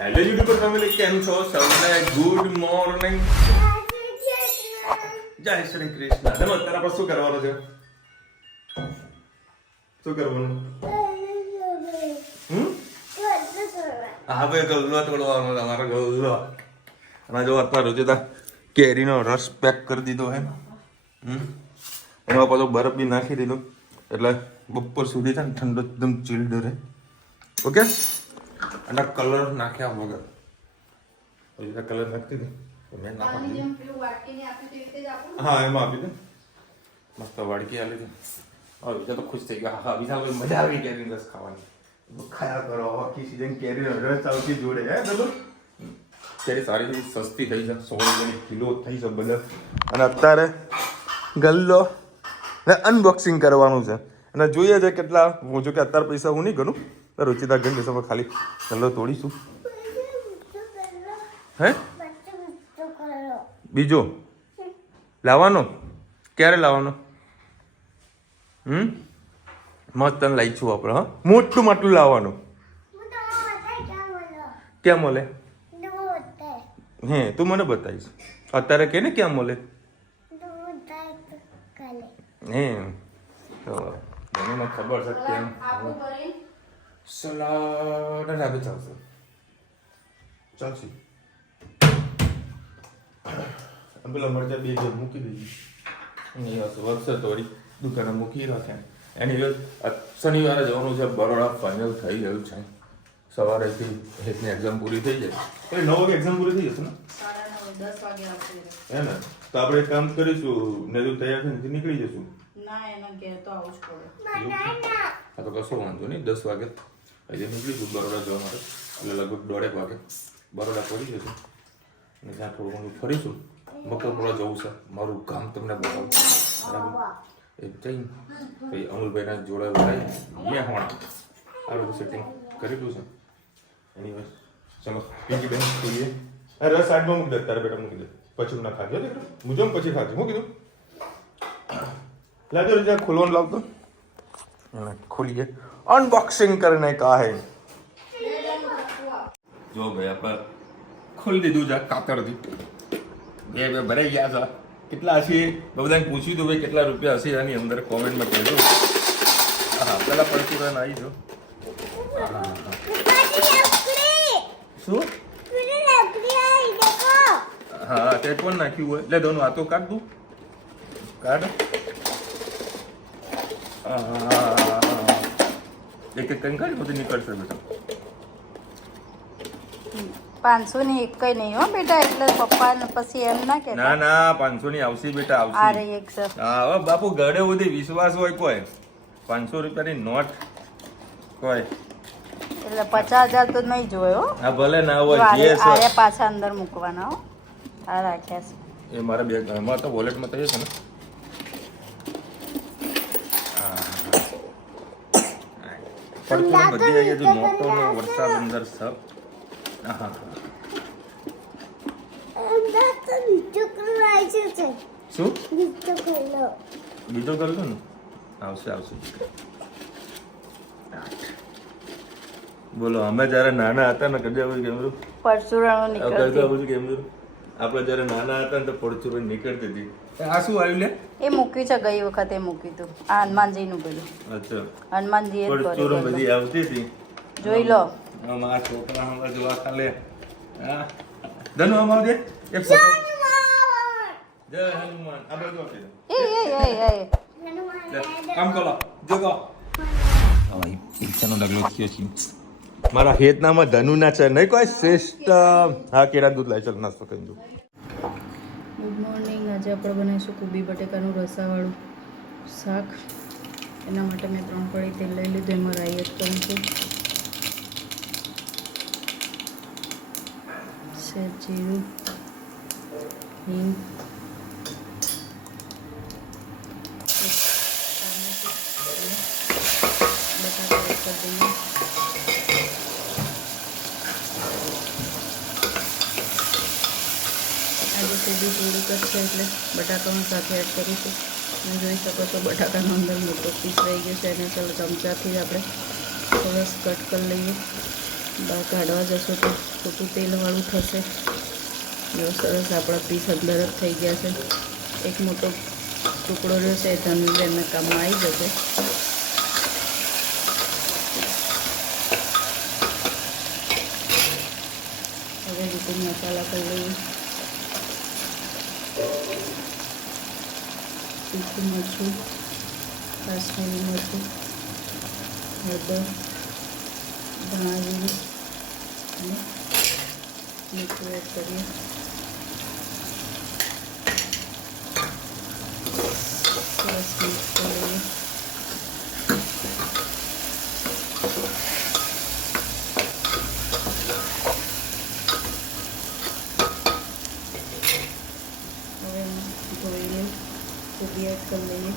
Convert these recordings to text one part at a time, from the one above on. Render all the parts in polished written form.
Hello YouTuber family, કેમ છો? સૌને ગુડ મોર્નિંગ. જય શ્રી કૃષ્ણ. ચલો અત્યારે આપણે શું કરવાનું છે? શું કરવાનું? હા ભાઈ, ગલ્લો તોડવાનો તમારો ગલ્લો. અને જો અત્યારે રુચિતા કેરીનો રસ પેક કરી દીધો હે. એમાં પાછો બરફ બી નાખી દીધો એટલે બપોર સુધી છે ને ઠંડો એકદમ ચીલ્ડ રહે. ઓકે. અને કલર નાખ્યા વગર કલર નાખતી હતી મેં નાખી. હા, એમાં આપી દે. મસ્ત વાડકી આપી દે. હવે બીજા તો ખુશ થઈ ગયા. હા, બીજા મજા આવી કેરીનો રસ ખાવાની. ખાયા કરો. આખી સીઝન કેરીનો રસ આવતી જોડે હે ચલો. કેરી સારી સસ્તી થઈ છે. 100 રૂપિયાની કિલો થઈ છે બધા. અને અત્યારે ગલ્લો ને અનબોક્સિંગ કરવાનું છે અને જોઈએ છે કેટલા. હું જો કે અત્યારે પૈસા હું નહીં કરું. રુચિતા ગઈ દિવસમાં ખાલી ગલ્લો તોડીશું. હે બીજો લાવવાનો? ક્યારે લાવવાનો? મસ્ત તને લાવી છું આપણે. હા, મોટું માટલું લાવવાનું. ક્યાં મળે? હે, તું મને બતાવીશ અત્યારે કે ને ક્યાં મળે? હે તો મને ખબર છે કેમ. સલાડ આપી ચાલશે. ચાલશે. પેલા મરચા બે મૂકી દેજે. વર્ષે તોડી દુકાને મૂકી રાખે. એની શનિવારે જવાનું છે બરોડા. ફાઇનલ થઈ ગયું છે. સવારેથી એકની એક્ઝામ પૂરી થઈ જાય. એટલે 9 વાગે એક્ઝામ પૂરી થઈ જશે ને? 10 વાગે આવશે હે ને? તો આપણે એક કામ કરીશું, નેજુ તૈયાર થઈને નીકળી જશું. ના, એના ઘેર તો આવું જ પડે. હા, તો કશો વાંધો નહીં. 10 વાગે હજી નીકળીશું બરોડા જવા માટે. એટલે લગભગ 1:30 વાગે બરોડા પડી જશું અને ત્યાં થોડું ઘણું ફરીશું. મકરપુરા જવું છે. મારું ગામ તમને બતાવું. બરાબર? એ જઈને પછી અમુલભાઈના જોડે વળાય મેં હોણા આ બધું સેટિંગ કરેલું છે. એની બસ ચલો પીજી બેન જોઈએ. રસ સાઈડમાં મૂકી દે. તારા બેટા મૂકી દે. પછી ના ખાજો દીકરો. મુજબ પછી ખાજો. હું કીધું લાજો રીજા ખોલવાનું લાવતો. ખોલીએ. અનબોક્સિંગ કરીને કા હે. જો ભાઈ આપણે ખોલી દીધું છે કાતરથી. બે ભરાઈ ગયા છે. કેટલા હશે બધાને પૂછ્યું હતું ભાઈ કેટલા રૂપિયા હશે આની અંદર કોમેન્ટમાં કહેજો. હા, પેલા પરચુરાન આવી જો. શું? હા, તે પણ નાખ્યું હોય એટલે દોનું આ તો કાઢ દઉં. કાઢ. એક એક કંઈ બધું નીકળશે બેટા. 500 ની એક કઈ નહીં હો બેટા. એટલે પપ્પા પછી એમ ના કે. ના ના, 500 ની આવશે બેટા, આવશે. આ રહી એક છે. હા, હવે બાપુ ગળે સુધી વિશ્વાસ હોય કોઈ. 500 રૂપિયાની નોટ કોઈ. એટલે 50,000 તો નહીં જોયો. હા, ભલે ના હોય. જે આરે પાછા અંદર મૂકવાના હો. આ રાખ્યા છે. એ મારા બે ઘરમાં તો વોલેટમાં થઈ છે ને. પડતું બધી આવી ગયું. નોટોનો વરસાદ અંદર સબ. હા, શું બીજો કર લો ને? આવશે આવશે. બોલો, અમે જયારે નાના હતા ને કદી આવું કેમ પરચુરણો નીકળતી. કેમ આપણે જયારે નાના હતા ને તો પડચુરણ નીકળતી હતી. આ શું આવ્યું લે? એ મૂક્યું છે ગઈ વખતે મૂક્યું હતું. આ હનુમાનજી નું પેલું. અચ્છા, હનુમાનજી પડચુરણ બધી આવતી હતી. જોઈ લો. આ છોકરા હમણાં જોવા ખાલે. હા, ધનુ આમાં આવજે એક ફોટો. જય હનુમાન. આ બધું આપી દે. કામ કરો જોગો. હવે ઈચ્છાનો ડગલો થયો છે. મારા હેતનામાં ધનુના છે નહીં કોઈ શ્રેષ્ઠ. હા, કેળા દૂધ લાય. ચાલ નાસ્તો કરી દઉં. Good morning. આજે આપણે બનાવીશું કોબી બટેકાનું રસાવાળું શાક. એના માટે મેં 3 કળી તેલ લઈ લીધું. એમાં રાઈ એડ કરું છું. સેજ જીરું, હિંગ, બટાકા એડ કરી દઈએ. આજે કોબી થોડીક જ છે એટલે બટાકા હું સાથે એડ કરીશું. તમે જોઈ શકો છો બટાકાનો અંદર મોટો પીસ રહી ગયો છે. એને ચાલો ચમચાથી આપણે સરસ કટ કરી લઈએ. બહાર કાઢવા જશો તો ખોટું તેલવાળું થશે. એવો સરસ આપણા પીસ અંદર જ થઈ ગયા છે. એક મોટો ટુકડો રહ્યો છે એ ધનુબેનના કામમાં આવી જશે. હવે રીતે મસાલા કરી લઈએ. તીખું મરચું, કાશ્મીરી મરચું, હળદર, ધાણા જીરું અને મીઠું એડ કરીએ. સરસ મિક્સ કરી લઈએ. હવે ધોઈને કોબી એડ કરી લઈએ.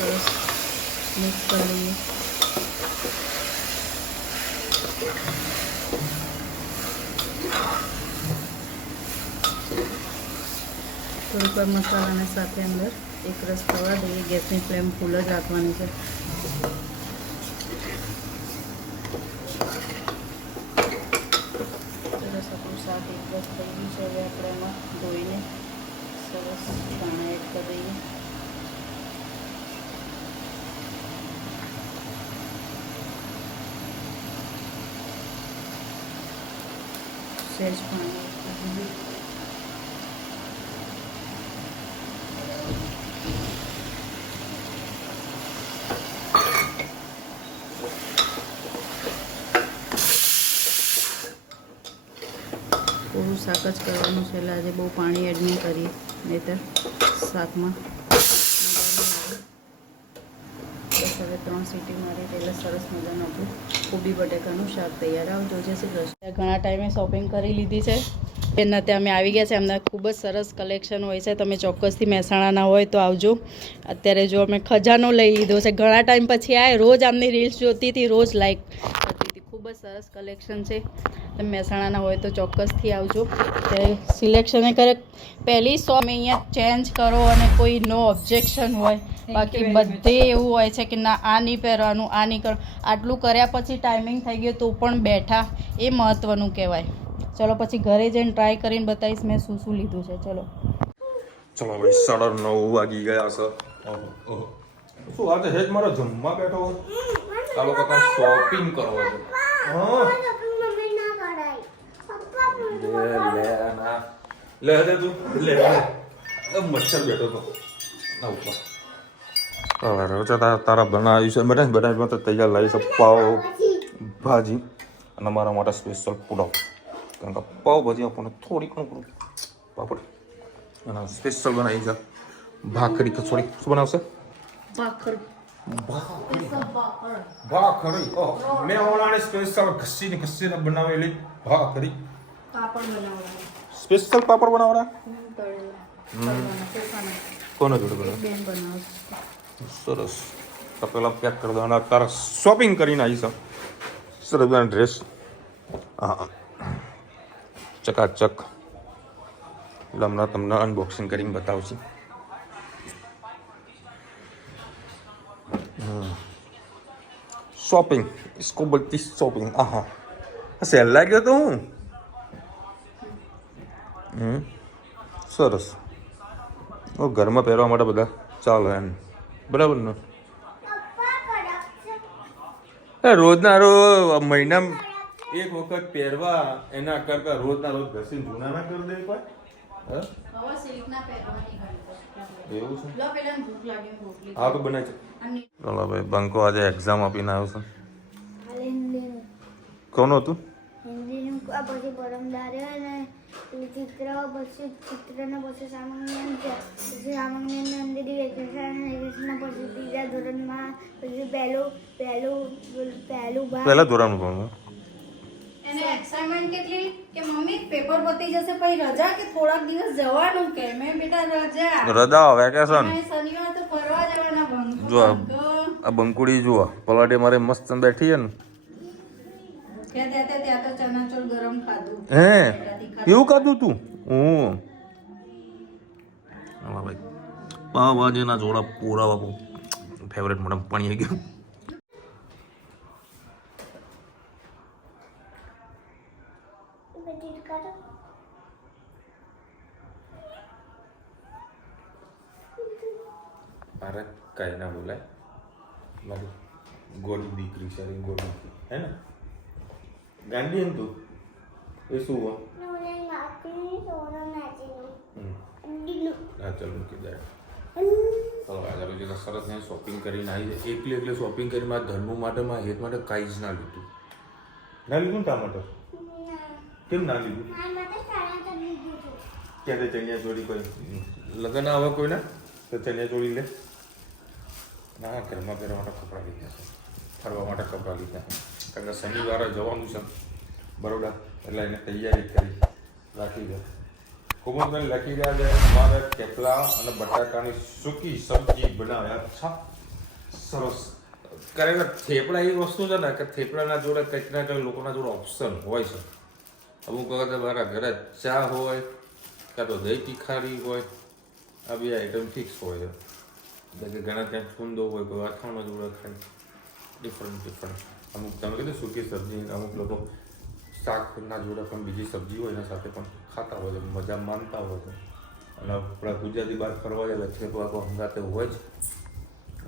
સરસ મિક્સ કરી લઈએ. થોડીક વાર મસાલાને સાથે અંદર એક રસ થવા દઈએ. ગેસની ફ્લેમ ફૂલ જ રાખવાની છે. સરસ આપણું શાક એક રસ થઈ ગયું છે. હવે આપણે એમાં ધોઈને સરસ દાણા એડ કરી દઈએ. સહેજ પાણી એડ કરી દઈએ. થોડું શાક જ કરવાનું છે એટલે આજે બહુ પાણી એડ નહીં કરીએ, નહીંતર શાકમાં બસ હવે 3 સીટી મારી એટલે સરસ મજાનું આપણું કોબી બટેકાનું શાક તૈયાર. આવજો. જય શ્રી કૃષ્ણ. ઘણા ટાઈમે શોપિંગ કરી લીધી છે. એના ત્યાં અમે આવી ગયા છે. એમના ખૂબ જ સરસ કલેક્શન હોય છે. તમે ચોક્કસથી મહેસાણાના હોય તો આવજો. અત્યારે જો અમે ખજાનો લઈ લીધો છે. ઘણા ટાઈમ પછી આ રોજ આમની રીલ્સ જોતી હતી, રોજ લાઈક કરતી હતી. ખૂબ જ સરસ કલેક્શન છે. તમે મહેસાણાના હોય તો ચોક્કસથી આવજો. સિલેક્શન કરે પહેલી શોપ અમે અહીંયા ચેન્જ કરો અને કોઈ નો ઓબ્જેક્શન હોય. બાકી બધે એવું હોય છે કે ના આ નહીં પહેરવાનું, આ નહીં કરવાનું. આટલું કર્યા પછી ટાઈમિંગ થઈ ગયો તો પણ બેઠા, એ મહત્ત્વનું કહેવાય. ચલો પછી ઘરે જઈને ટ્રાય કરીને બતાવીશ મેં શું શું લીધું છે. ચલો ભાઈ 9:30 વાગી ગયા છે. શું આજે હેજ મારો જમવા બેઠો હોય. ચાલો કાકા શોપિંગ કરવા છે. હા લે તું લે. મચ્છર બેઠો તો તારા બનાવ્યું છે. બનાવી તો તૈયાર લાવી છે પાવ ભાજી અને મારા માટે સ્પેશિયલ પુલાવ. કારણ કે પાવ ભાજી આપણને થોડી ઘણું પાપડ અને સ્પેશિયલ બનાવી છે ભાખરી કચોડી. શું બનાવશે? ભાખરી. મેં ઓલાને સ્પેશિયલ ઘસીને બનાવેલી ભાખરી. સ્પેશિયલ પાપડ બનાવવાના. કોનો જોડે બનાવે? સરસ. તો પેલા પેક કરી દેવાના. તારા શોપિંગ કરીને આવી છે. સરસ બધા ડ્રેસ. હા ચકાચક. એટલે હમણાં તમને અનબોક્સિંગ કરીને બતાવશું. શોપિંગ इसको बोलती शॉपिंग. હા સેલ લાગ્યો તો હું. સરસ. ઘરમાં પહેરવા માટે બધા ચાલે એમ. બરાબર ને? રોજના રોજ મહિનામાં એક વખત પહેરવા એના કરતા રોજના રોજ ઘસીને જૂના ના કરી દે કોઈ. એવું છે. હા તો બનાવી છે. ચલો ભાઈ બંકો આજે એક્ઝામ આપીને આવ્યો છે. કોનું હતું? પછી પરમદારે અને ચિત્ર પછી ચિત્રના પછી સામાન્ય પછી સામાન્ય અંદર વેકેશનમાં પછી ત્રીજા ધોરણમાં પછી પહેલું પહેલા ધોરણનું ભણવું. એને એક્સાઇટમેન્ટ કેટલી કે મમ્મી પેપર પતી જશે પછી રજા કે થોડાક દિવસ જવાનું કે મેં બેટા રજા રજા વેકેશન અને શનિવાર તો ફરવા જવાના બંકો જો આ બંકુડી જુઓ પલાટે મારે મસ્ત બેઠી છે ને ત્યાં તો ચણાચોળ ગરમ ખાધું હે એવું ખાધું તું હું હા ભાઈ પાવભાજીના જોડા પૂરા બાપુ ફેવરેટ મને પાણી આવી ગયું બધી કરો અરે કઈ ના બોલાય મારી ગોળી દીકરી છે ગોળી હે ને ગાંધી એમ તું એ શું હો નોલે નાખી સોનો નાચીનું દીનું હા ચાલ મૂકી જાય ચાલો આજે રોજ સરસ ને શોપિંગ કરીને આવી જાય એકલી શોપિંગ કરી મારા ધર્મ માટે મારા હેત માટે કાંઈ જ ના લીધું ના લીધું ને ટામેટો કેમ ના લીધું મારા માટે સારા તો લીધું છે ક્યાં તે ચણિયા ચોળી કોઈ લગ્ન આવે કોઈના તો ચણિયા ચોળી લે ના ઘરમાં પહેરવા માટે કપડાં લીધા છે ફરવા માટે કપડાં લીધા છે કારણ કે શનિવારે જવાનું છે બરોડા એટલે એને તૈયારી કરી રાખી દે કુમુદબેન લખી રહ્યા છે અમારે થેપલા અને બટાકાની સૂકી સબ્જી બનાવ્યા છે સરસ ખરેખર થેપલા એવી વસ્તુ છે ને કે થેપલાના જોડે કંઈક ના કંઈક લોકોના જોડે ઓપ્શન હોય છે અમુક વખત મારા ઘરે ચા હોય કાં તો દહીં તીખારી હોય આ બે આઈટમ ફિક્સ હોય છે એટલે કે ઘણા ત્યાં છૂંદો હોય કોઈ અથાણો જોડે ખાય ડિફરન્ટ અમુક તમે કીધું સૂકી સબ્જી અમુક લોકો શાકના જોડે પણ બીજી સબ્જી હોય એના સાથે પણ ખાતા હોય છે મજા માનતા હોય છે અને આપણા ગુજરાતી બહાર ફરવા જાય થેપલા તો હંગાતે હોય જ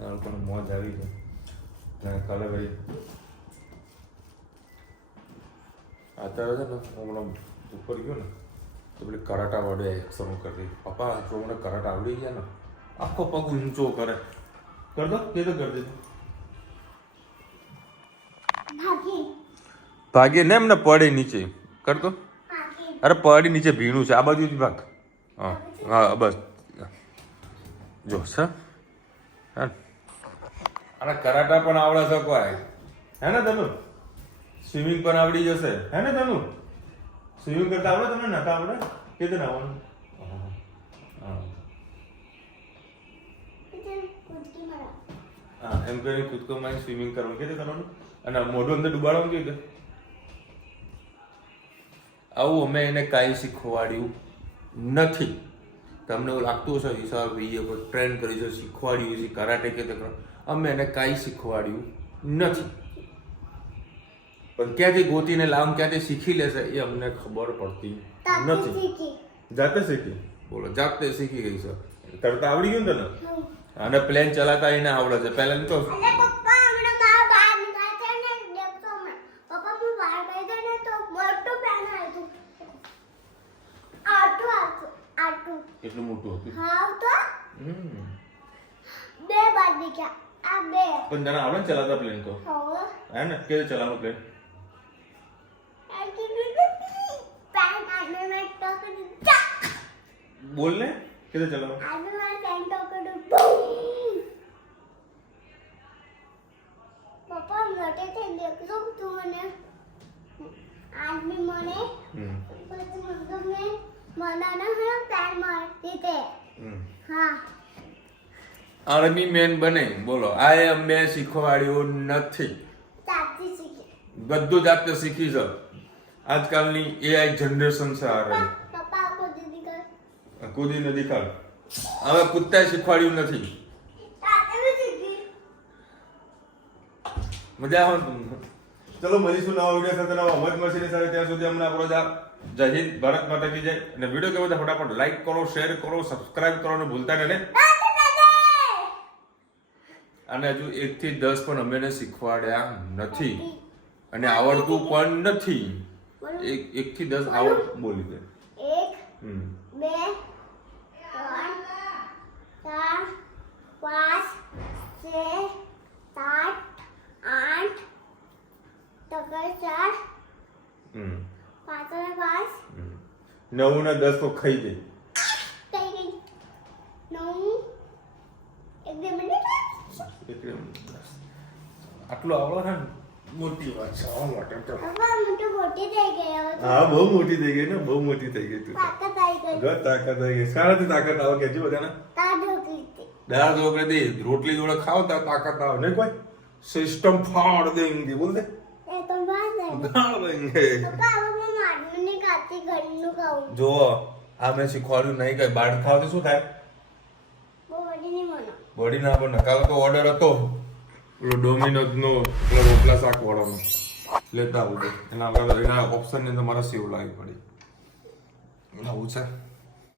લોકોને મોજ આવી છે અને કાલે ભાઈ અત્યારે છે ને હું હમણાં ઉપર ગયો ને તો પેલી કરાટા વાળો એક્શન કરી પપ્પા જો મને કરાટા આવડી ગયા ને આખો પગ ઊંચો કરે કર દો કે તો કરી દીધું ભાગી ભાગે ને એમને પડે નીચે કરતો ભાગી અરે પડી નીચે ભીણું છે આ બાજુ ભાગ હા હા બસ જો સર અને કરાટા પણ આવડે છે કોઈ હે ને તનુ સ્વિમિંગ પણ આવડી જશે હે ને તનુ સ્વિમિંગ કરતા આવડે તમને નતા આવડે કે તને આવડે હા કુદકી મારા હા એમ કરીને કૂદકો માં સ્વિમિંગ કરવાનું કે કરવાનું અને મોઢું અંદર ડુબાડવાનું કે આવું અમે એને કાંઈ શીખવાડ્યું નથી તમને એવું લાગતું હશે વિશાલ ભાઈએ કોઈ ટ્રેન કરી છે શીખવાડ્યું છે કરાટે કે તે અમે એને કાંઈ શીખવાડ્યું નથી પણ ક્યાંથી ગોતીને લાવ ક્યાંથી શીખી લેશે એ અમને ખબર પડતી નથી શીખી જાતે શીખી બોલો જાતે શીખી ગઈ છે તરતા આવડી ગયું ને તને અને પ્લેન ચલાતા એને આવડે છે પહેલા તો અરે પપ્પા હમણાં મારા બહાર નીકળ્યા છે ને દેખતો હમણાં પપ્પા હું બહાર ગઈ હતી ને તો મોટું પેન આવ્યું આટલું કેટલું મોટું હતું હા તો બે બાર દીખ્યા આ બે પણ તને આવડે ને ચલાતા પ્લેન તો હવે હે ને કેવી ચલાવવાનું પ્લેન પેન આને મેં ટોકડી બોલ ને કેવી ચલાવવાનું આને મેં પેન ટોકડી પપ્પા મોટે થઈ દેખતો તું મને આદમી મને પછી મને મનાના હે પેન મારતી તે હા આર્મી મેન બને બોલો આ અમે શીખવાડ્યું નથી સાચી શીખી બધું જાતે શીખી છે આજકાલની એઆઈ જનરેશન છે આ રહી પપ્પા કો દીદી કર કૂદી નથી ખાલ હવે કૂદતા શીખવાડ્યું નથી તાતે भी શીખી મજા આવે તમને ચલો મળીશું નવા વિડીયો સાથે નવા મજ મસીની સાથે ત્યાં સુધી અમને આપણો જય હિન્દ ભારત માતા કી જય અને વિડીયો કેવો તો ફટાફટ લાઈક કરો શેર કરો સબસ્ક્રાઇબ કરવાનું ભૂલતા નહીં અને હજુ 1 થી 10 પણ અમે શીખવાડ્યા નથી અને આવડતું પણ નથી 1 થી 10 આવડ બોલી દે 1 2 3 4 5 6 7 8 તકર 4 5 અને 5 9 ને 10 તો ખાઈ દે કઈ ગઈ 9 એક બે મિનિટ આટલું આવડે ને મોટી વાત છે આવવા માટે તો પપ્પા મને મોટી થઈ ગઈ હવે તો. હા બહુ મોટી થઈ ગઈ ને, બહુ મોટી થઈ ગઈ તું. તાકાત આવી ગઈ. ગત તાકાત આવી ગઈ. શાનાથી તાકાત આવે કેજો બધાને? તાર ઢોકળીથી. દાળ ઢોકળી દે, રોટલી જોડે ખાવ તો તાકાત આવે નહીં કોઈ? સિસ્ટમ ફાડ દેંગે બોલ દે. એ તો વાત છે. દાળ દેંગે. પપ્પા હવે હું મારનું નહીં ખાતી, ઘરનું ખાવું. જો આ મેં શીખવાડ્યું નહીં કઈ બહાર ખાવાથી શું થાય? બહુ વડી નહીં મને. બોડી ના બને. કાલે તો ઓર્ડર હતો પેલો ડોમિનોઝ નો પેલો રોટલા શાક વાળાનો, લેતા આવું એના ઓપ્શન ની તો મારા સેવ લાવી પડી. આવું છે.